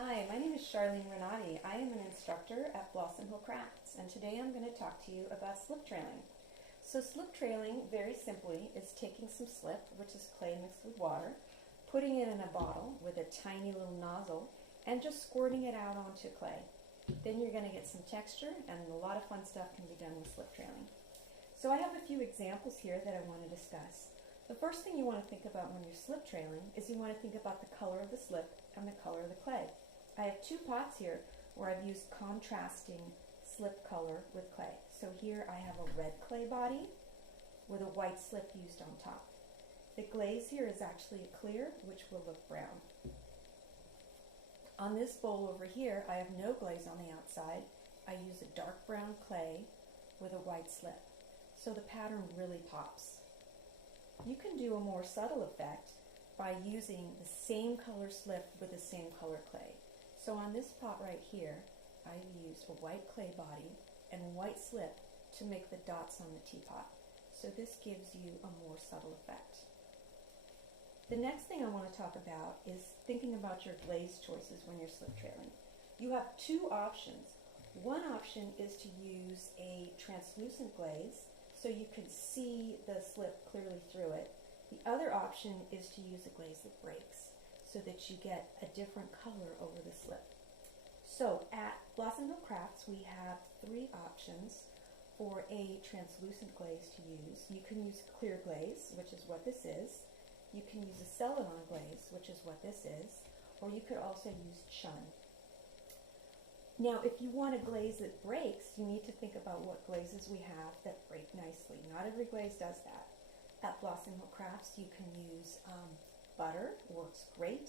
Hi, my name is Charleen Renati. I am an instructor at Blossom Hill Crafts, and today I'm going to talk to you about slip trailing. So slip trailing, very simply, is taking some slip, which is clay mixed with water, putting it in a bottle with a tiny little nozzle, and just squirting it out onto clay. Then you're going to get some texture, and a lot of fun stuff can be done with slip trailing. So I have a few examples here that I want to discuss. The first thing you want to think about when you're slip trailing is you want to think about the color of the slip and the color of the clay. I have two pots here where I've used contrasting slip color with clay. So here I have a red clay body with a white slip used on top. The glaze here is actually a clear, which will look brown. On this bowl over here, I have no glaze on the outside. I use a dark brown clay with a white slip. So the pattern really pops. You can do a more subtle effect by using the same color slip with the same color clay. So on this pot right here, I've used a white clay body and a white slip to make the dots on the teapot. So this gives you a more subtle effect. The next thing I want to talk about is thinking about your glaze choices when you're slip trailing. You have two options. One option is to use a translucent glaze so you can see the slip clearly through it. The other option is to use a glaze that breaks so that you get a different color over the slip. So at Blossom Hill Crafts, we have three options for a translucent glaze to use. You can use clear glaze, which is what this is. You can use a celadon glaze, which is what this is. Or you could also use chun. Now, if you want a glaze that breaks, you need to think about what glazes we have that break nicely. Not every glaze does that. At Blossom Hill Crafts, you can use butter, works great.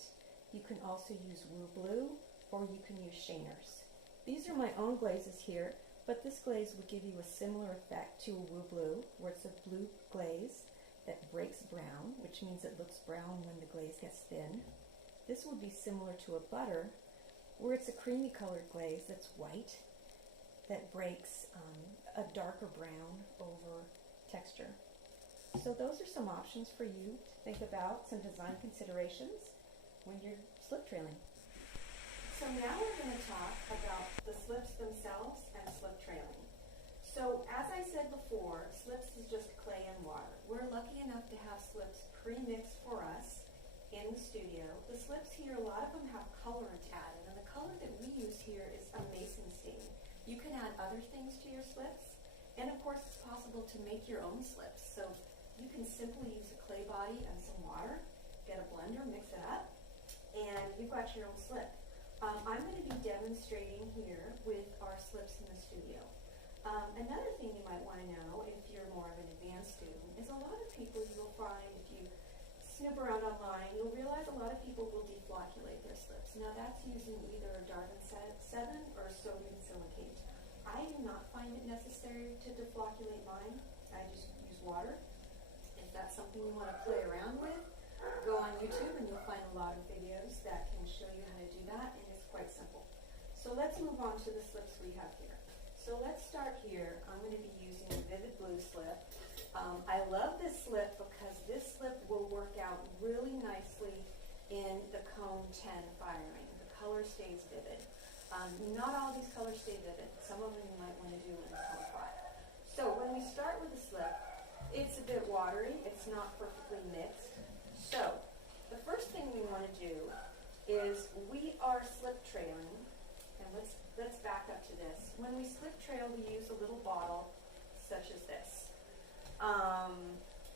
You can also use roux bleu, or you can use Shaner's. These are my own glazes here, but this glaze would give you a similar effect to a roux bleu, where it's a blue glaze that breaks brown, which means it looks brown when the glaze gets thin. This would be similar to a butter, where it's a creamy colored glaze that's white, that breaks a darker brown over texture. So those are some options for you to think about, some design considerations when you're slip trailing. So now we're going to talk about the slips themselves and slip trailing. So as I said before, slips is just clay and water. We're lucky enough to have slips pre-mixed for us in the studio. The slips here, a lot of them have color added, and the color that we use here is a mason stain. You can add other things to your slips, and of course it's possible to make your own slips. So you can simply use a clay body and some water, get a blender, mix it up, and you've got your own slip. I'm going to be demonstrating here with our slips in the studio. Another thing you might want to know, if you're more of an advanced student, is a lot of people you will find, if you snoop around online, you'll realize a lot of people will deflocculate their slips. Now that's using either a Darwin 7 or a sodium silicate. I do not find it necessary to deflocculate mine. I just use water. If that's something you want to play around with, go on YouTube and you'll find a lot of videos that can show you how to do that, and it's quite simple. So let's move on to the slips we have here. So let's start here. I'm going to be using a vivid blue slip. I love this slip because this slip will work out really nicely in the cone 10 firing. The color stays vivid. Not all these colors stay vivid. Some of them you might want to do in cone 5. So when we start with the slip, it's a bit watery. It's not perfectly mixed. So the first thing we want to do is we are slip trailing, and let's back up to this. When we slip trail, we use a little bottle such as this.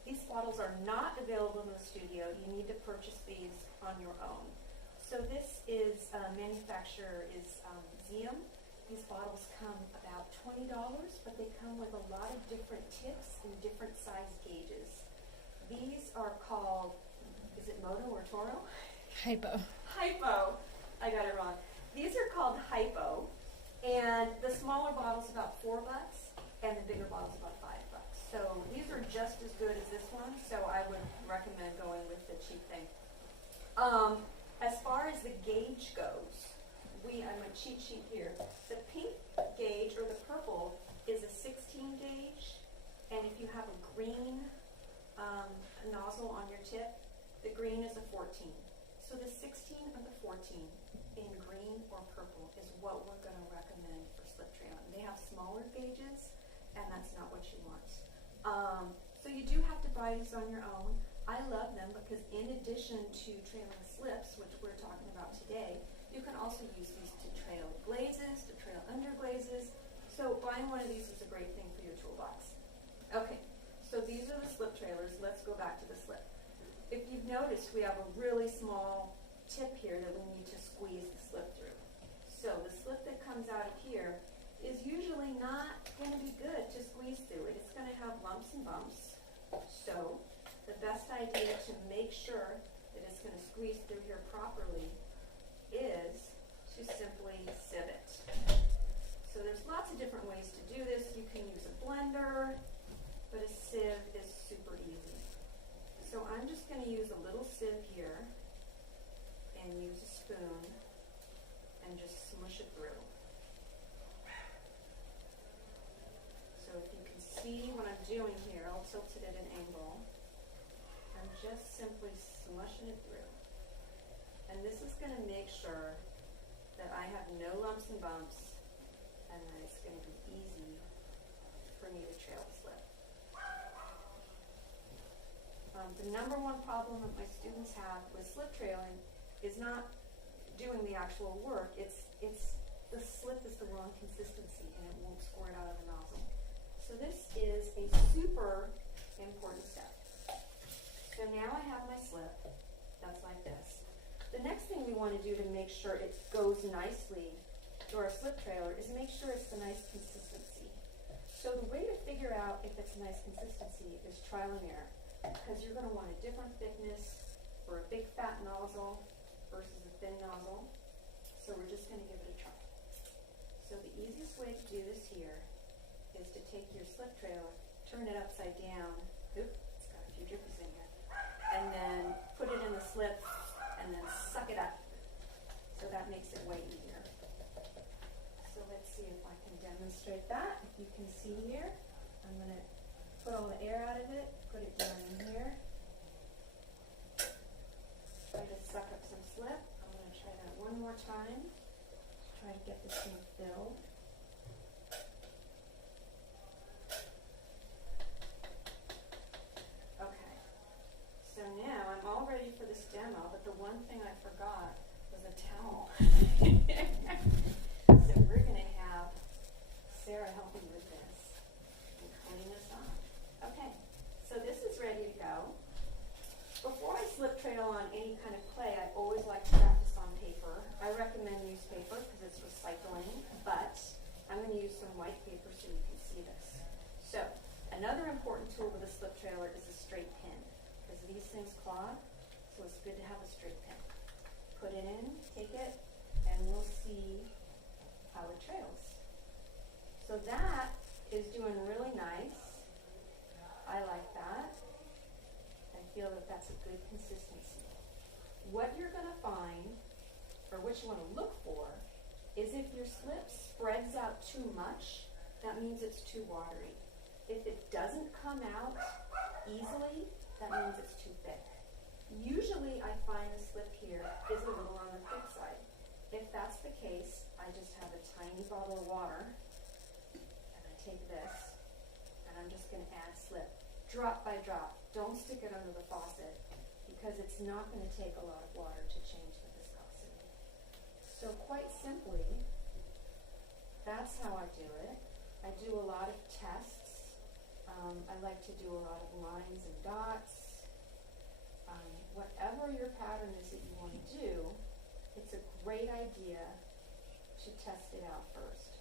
These bottles are not available in the studio. You need to purchase these on your own. So this is, manufacturer is Zeum. These bottles come about $20, but they come with a lot of different tips and different size gauges. These are called, is it Moto or Toro? Hypo. Hypo. I got it wrong. These are called Hypo, and the smaller bottle's about $4, and the bigger bottle's about $5. So these are just as good as this one, so I would recommend going with the cheap thing. As far as the gauge goes, I'm a cheat sheet here. The pink gauge, or the purple, is a 16 gauge, and if you have a green nozzle on your tip, the green is a 14. So the 16 or the 14 in green purple is what we're going to recommend for slip trailing. They have smaller gauges, and that's not what you want. So you do have to buy these on your own. I love them because in addition to trailing slips, which we're talking about today, you can also use these to trail glazes, to trail under glazes. So buying one of these is a great thing for your toolbox. Okay, so these are the slip trailers. Let's go back to the slip. If you've noticed, we have a really small tip here that we need to squeeze the slip through. So the slip that comes out of here is usually not going to be good to squeeze through it. It's going to have lumps and bumps. So the best idea to make sure that it's going to squeeze through here properly is to simply sieve it. So there's lots of different ways to do this. You can use a blender, but a sieve is super easy. So I'm just going to use a little sieve here and use a spoon and just smush it through. So if you can see what I'm doing here, I'll tilt it at an angle. I'm just simply smushing it through. And this is going to make sure that I have no lumps and bumps and that it's going to be easy for me to trail the slip. The number one problem that my students have with slip trailing is not doing the actual work. It's the slip is the wrong consistency and it won't squirt out of the nozzle. So this is a super important step. So now I have my slip. That's like this. The next thing we want to do to make sure it goes nicely through our slip trailer is make sure it's a nice consistency. So the way to figure out if it's a nice consistency is trial and error, because you're going to want a different thickness for a big fat nozzle versus a thin nozzle. So we're just going to give it a try. So the easiest way to do this here is to take your slip trailer, turn it upside down. Oop, it's got a few drippies in here. And then put it in the slip and then suck it up. So that makes it way easier. So let's see if I can demonstrate that. If you can see here, I'm going to put all the air out of it, put it down in here. Try to suck up some slip. I'm going to try that one more time. Try to get this thing filled. Okay. So now I'm all ready for this demo, but the one thing I forgot was a towel. So we're going to have Sarah help me with this and clean this off. Okay, so this is ready to go. Before I slip trail on any kind of clay, I always like to practice on paper. I recommend newspaper because it's recycling, but I'm going to use some white paper so you can see this. So another important tool with a slip trailer is a straight pin, because these things clog, so it's good to have a straight pin. Put it in, take it, and we'll see how it trails. So that is doing really nice. I like that. I feel that that's a good consistency. What you're going to find, or what you want to look for, is if your slip spreads out too much, that means it's too watery. If it doesn't come out easily, that means it's too thick. Usually I find the slip here is a little on the thick side. If that's the case, I just have a tiny bottle of water, and I take this, and I'm just going to add slip, drop by drop. Don't stick it under the faucet, because it's not going to take a lot of water to change the viscosity. So quite simply, that's how I do it. I do a lot of tests. I like to do a lot of lines and dots. Whatever your pattern is that you want to do, it's a great idea to test it out first.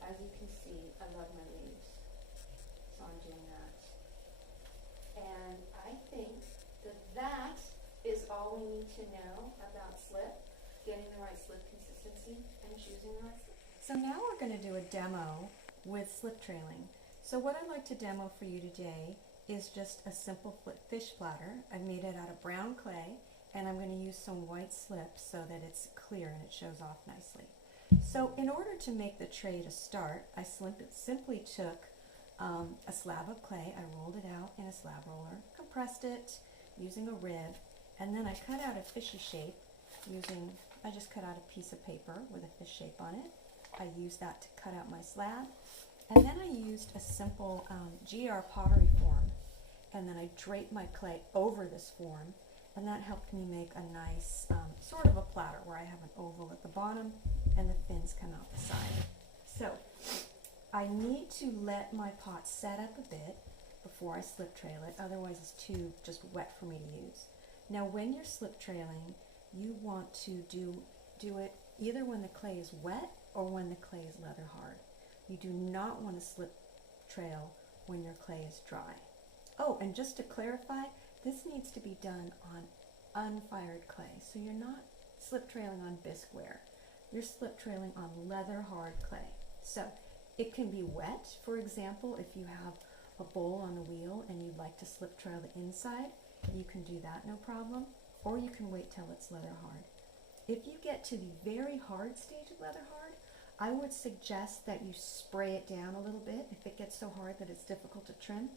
As you can see, I love my leaves, so I'm doing that. And I think that that is all we need to know about slip, getting the right slip consistency, and choosing the right slip. So now we're going to do a demo with slip trailing. So what I'd like to demo for you today is just a simple fish platter. I've made it out of brown clay, and I'm going to use some white slip so that it's clear and it shows off nicely. So in order to make the tray to start, I simply took a slab of clay, I rolled it out in a slab roller, compressed it using a rib, and then I cut out a fishy shape using I just cut out a piece of paper with a fish shape on it. I used that to cut out my slab. And then I used a simple GR pottery form. And then I draped my clay over this form. And that helped me make a nice sort of a platter where I have an oval at the bottom and the fins come out the side. So I need to let my pot set up a bit before I slip trail it, otherwise it's too just wet for me to use. Now when you're slip trailing, you want to do it either when the clay is wet or when the clay is leather hard. You do not want to slip trail when your clay is dry. Oh, and just to clarify, this needs to be done on unfired clay, so you're not slip trailing on bisqueware. You're slip trailing on leather hard clay. So it can be wet, for example, if you have a bowl on a wheel and you'd like to slip trail the inside, you can do that no problem, or you can wait till it's leather hard. If you get to the very hard stage of leather hard, I would suggest that you spray it down a little bit. If it gets so hard that it's difficult to trim,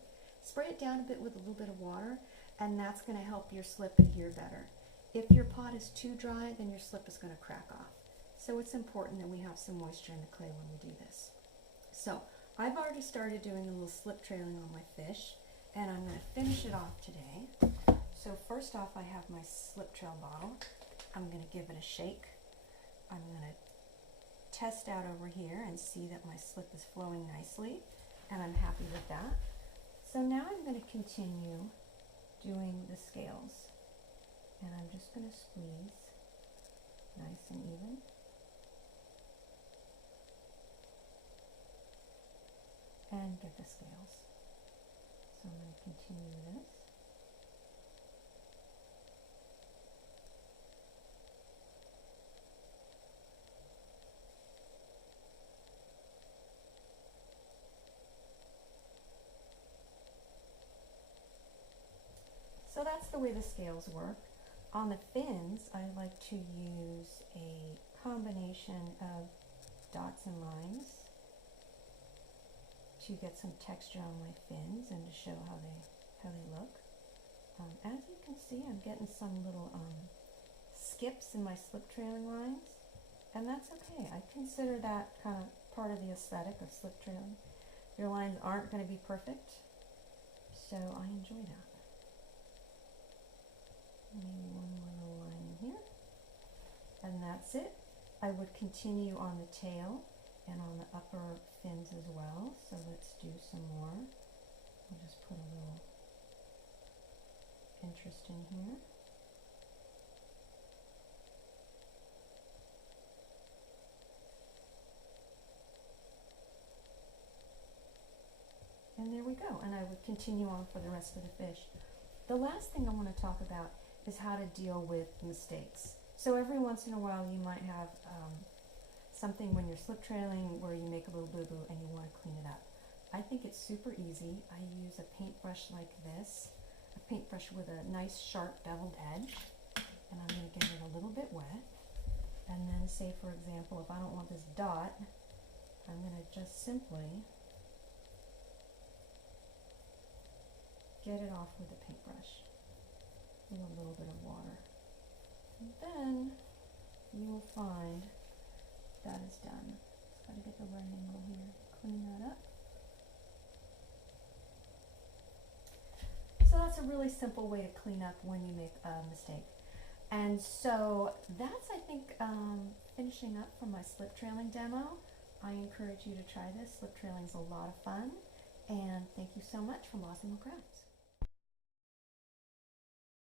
spray it down a bit with a little bit of water, and that's going to help your slip adhere better. If your pot is too dry, then your slip is going to crack off. So it's important that we have some moisture in the clay when we do this. So I've already started doing a little slip trailing on my fish, and I'm going to finish it off today. So first off, I have my slip trail bottle. I'm going to give it a shake. I'm going to test out over here and see that my slip is flowing nicely, and I'm happy with that. So now I'm going to continue doing the scales, and I'm just going to squeeze nice and even. And get the scales. So I'm going to continue this. So that's the way the scales work. On the fins, I like to use a combination of dots and lines to get some texture on my fins and to show how they look. As you can see, I'm getting some little skips in my slip trailing lines, and that's okay. I consider that kind of part of the aesthetic of slip trailing. Your lines aren't going to be perfect, so I enjoy that. Maybe one more little line in here, and that's it. I would continue on the tail and on the upper fins as well. So let's do some more. I'll just put a little interest in here. And there we go. And I would continue on for the rest of the fish. The last thing I want to talk about is how to deal with mistakes. So every once in a while you might have something when you're slip trailing where you make a little boo-boo and you want to clean it up. I think it's super easy. I use a paintbrush like this, a paintbrush with a nice sharp beveled edge, and I'm going to get it a little bit wet. And then say, for example, if I don't want this dot, I'm going to just simply get it off with a paintbrush with a little bit of water. And then you will find that is done. Just got to get the right angle here. Clean that up. So that's a really simple way to clean up when you make a mistake. And so that's, I think, finishing up for my slip trailing demo. I encourage you to try this. Slip trailing is a lot of fun. And thank you so much from Awesome Crafts.